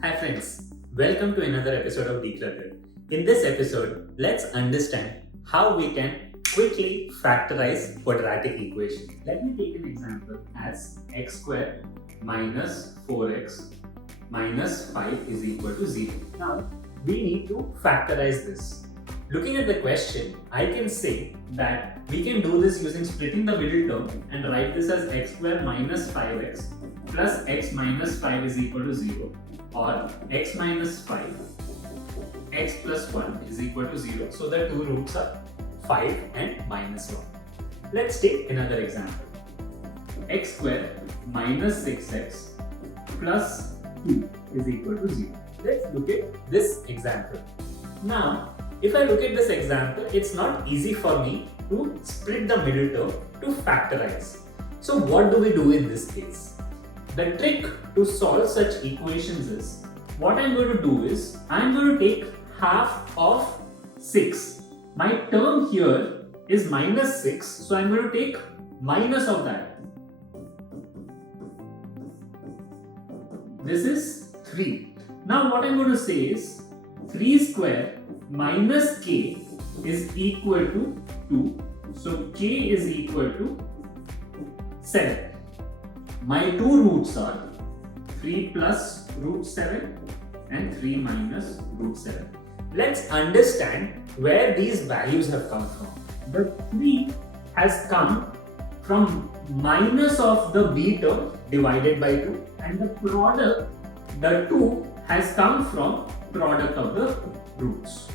Hi friends, welcome to another episode of Decluttered. In this episode, let's understand how we can quickly factorize quadratic equations. Let me take an example as x squared minus 4x minus 5 is equal to 0. Now, we need to factorize this. Looking at the question, I can say that we can do this using splitting the middle term and write this as x squared minus 5x plus x minus 5 is equal to 0, or x minus 5 x plus 1 is equal to 0. So the two roots are 5 and minus 1. Let's take another example. X squared minus 6x plus 2 is equal to 0. Let's look at this example. Now, if I look at this example, it's not easy for me to split the middle term to factorize. So what do we do in this case? The trick to solve such equations is, what I'm going to do is, I'm going to take half of 6. My term here is minus 6, so I'm going to take minus of that. This is 3. Now what I'm going to say is, 3 square minus k is equal to 2. So k is equal to 7. My two roots are 3 plus root 7 and 3 minus root 7. Let's understand where these values have come from. The 3 has come from minus of the b term divided by 2, and the product, the 2, has come from product of the roots.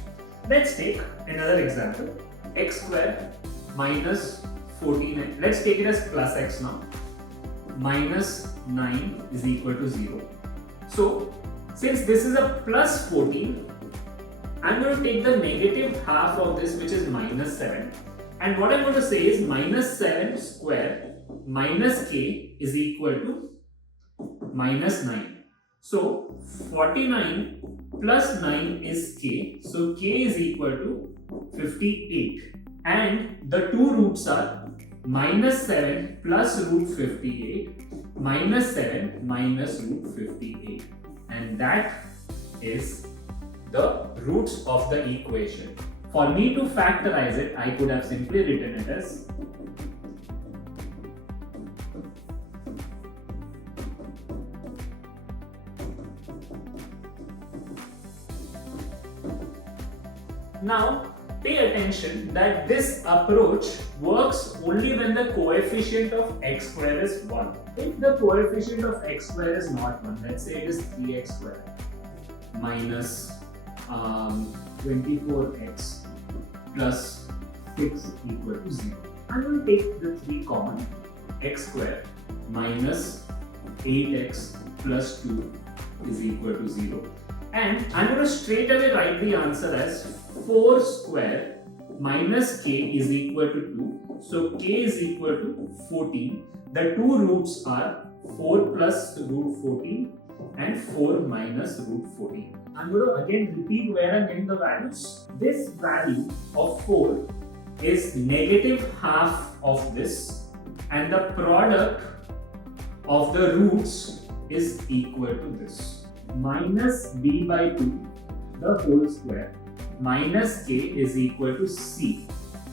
Let's take another example. X squared minus 14, let's take it as plus x now, minus 9 is equal to 0. So, since this is a plus 14, I'm going to take the negative half of this, which is minus 7. And what I'm going to say is minus 7 square minus k is equal to minus 9. So, 49 plus 9 is k. So, k is equal to 58. And the two roots are minus 7 plus root 58 minus 7 minus root 58. And that is the roots of the equation. For me to factorize it, I could have simply written it as Now, pay attention that this approach works only when the coefficient of x square is 1. If the coefficient of x square is not 1, let's say it is 3x square minus 24x plus 6 equal to 0. I'm going to take the 3 common. X square minus 8x plus 2 is equal to 0. And I'm going to straight away write the answer as 4 square minus k is equal to 2. So k is equal to 14. The two roots are 4 plus root 14 and 4 minus root 14. I'm going to again repeat where I'm getting the values. This value of 4 is negative half of this, and the product of the roots is equal to this. Minus b by 2 the whole square minus k is equal to c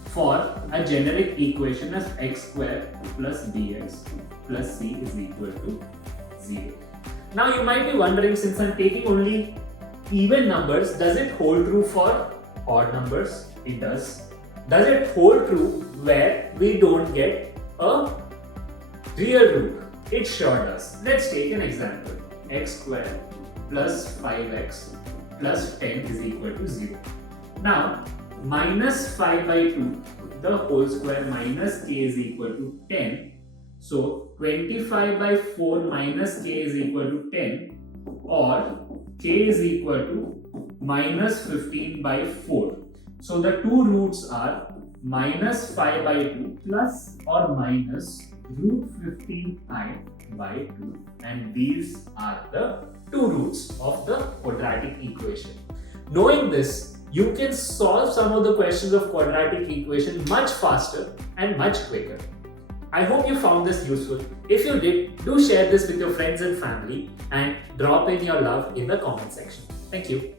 for a generic equation as x square plus bx plus c is equal to 0. Now you might be wondering, since I'm taking only even numbers, does it hold true for odd numbers? It does. Does it hold true where we don't get a real root? It sure does. Let's take an example. X squared plus 5x plus 10 is equal to 0. Now, minus 5 by 2 the whole square minus k is equal to 10. So, 25 by 4 minus k is equal to 10, or k is equal to minus 15 by 4. So, the two roots are minus 5 by 2 plus or minus root 15i by 2, and these are the two roots of the quadratic equation. Knowing this, you can solve some of the questions of quadratic equation much faster and much quicker. I hope you found this useful. If you did, do share this with your friends and family and drop in your love in the comment section. Thank you.